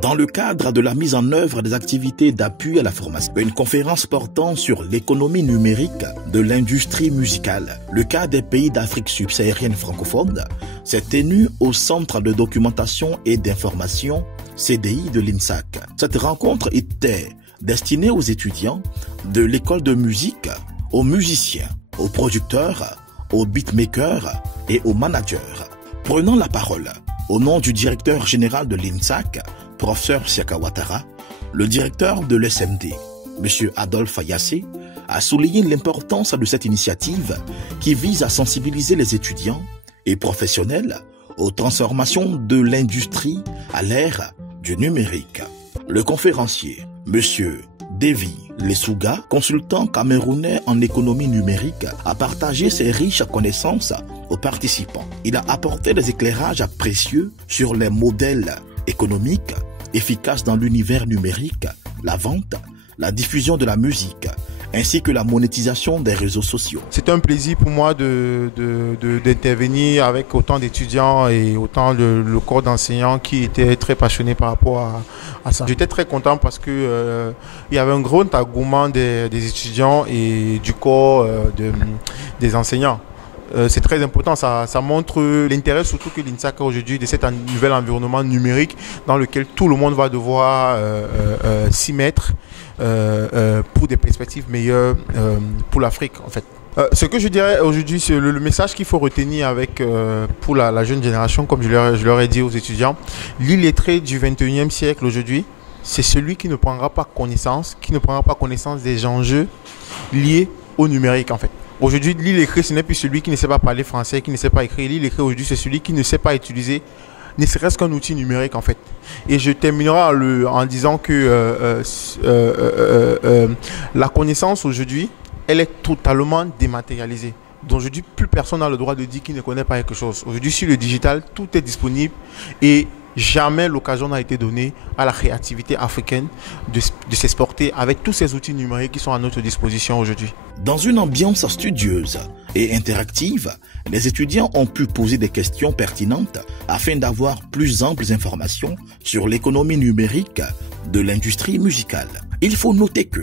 Dans le cadre de la mise en œuvre des activités d'appui à la formation, une conférence portant sur l'économie numérique de l'industrie musicale, le cas des pays d'Afrique subsaharienne francophone, s'est tenue au Centre de documentation et d'information CDI de l'INSAC. Cette rencontre était destinée aux étudiants de l'école de musique, aux musiciens, aux producteurs, aux beatmakers et aux managers. Prenant la parole au nom du directeur général de l'INSAC, professeur Siaka Ouattara, le directeur de l'SMD, M. Adolphe Ayassé, a souligné l'importance de cette initiative qui vise à sensibiliser les étudiants et professionnels aux transformations de l'industrie à l'ère du numérique. Le conférencier, M. Devi Lesouga, consultant camerounais en économie numérique, a partagé ses riches connaissances aux participants. Il a apporté des éclairages précieux sur les modèles économiques efficaces dans l'univers numérique, la vente, la diffusion de la musique, ainsi que la monétisation des réseaux sociaux. C'est un plaisir pour moi d'intervenir avec autant d'étudiants et autant le corps d'enseignants qui étaient très passionnés par rapport à ça. J'étais très content parce que il y avait un gros engouement des étudiants et du corps des enseignants. C'est très important, ça montre l'intérêt surtout que l'INSAC a aujourd'hui de cet nouvel environnement numérique dans lequel tout le monde va devoir s'y mettre pour des perspectives meilleures pour l'Afrique en fait. Ce que je dirais aujourd'hui, c'est le message qu'il faut retenir avec pour la jeune génération, comme je leur ai dit aux étudiants, l'illettré du 21e siècle aujourd'hui, c'est celui qui ne prendra pas connaissance des enjeux liés au numérique en fait. Aujourd'hui, l'illettré, ce n'est plus celui qui ne sait pas parler français, qui ne sait pas écrire. L'illettré aujourd'hui, c'est celui qui ne sait pas utiliser ne serait-ce qu'un outil numérique en fait. Et je terminerai en disant que la connaissance aujourd'hui, elle est totalement dématérialisée. Donc aujourd'hui, plus personne n'a le droit de dire qu'il ne connaît pas quelque chose. Aujourd'hui, sur le digital, tout est disponible et jamais l'occasion n'a été donnée à la créativité africaine de s'exporter avec tous ces outils numériques qui sont à notre disposition aujourd'hui. Dans une ambiance studieuse et interactive, les étudiants ont pu poser des questions pertinentes afin d'avoir plus amples informations sur l'économie numérique de l'industrie musicale. Il faut noter que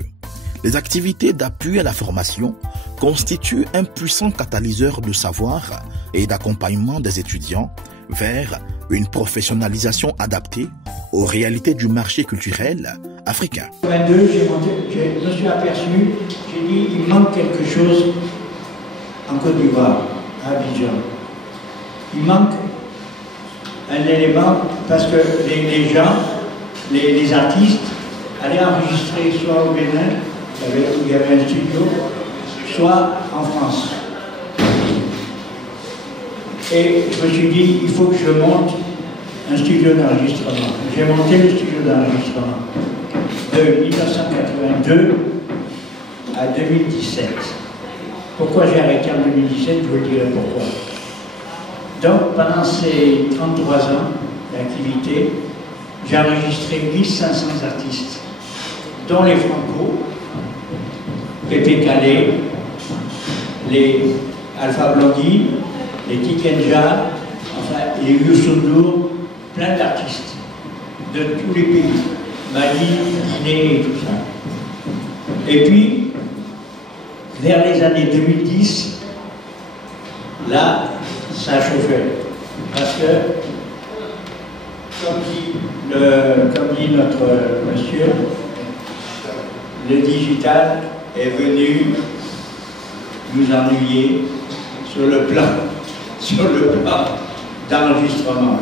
les activités d'appui à la formation constituent un puissant catalyseur de savoir et d'accompagnement des étudiants vers une professionnalisation adaptée aux réalités du marché culturel africain. En 2022, je me suis aperçu, j'ai dit il manque quelque chose en Côte d'Ivoire, à Abidjan. Il manque un élément parce que les gens, les artistes allaient enregistrer soit au Bénin, où il y avait un studio, soit en France. Et je me suis dit, il faut que je monte un studio d'enregistrement. J'ai monté le studio d'enregistrement de 1982 à 2017. Pourquoi j'ai arrêté en 2017, je vous dirai pourquoi. Donc, pendant ces 33 ans d'activité, j'ai enregistré 1500 artistes, dont les Franco, Pépé Calais, les Alpha Blondy, les Tikenja, enfin, les Youssou N'Dour, plein d'artistes de tous les pays, Mali, Guinée et tout ça. Et puis, vers les années 2010, là, ça a chauffé. Parce que, comme dit notre monsieur, le digital est venu nous ennuyer sur le plan d'enregistrement.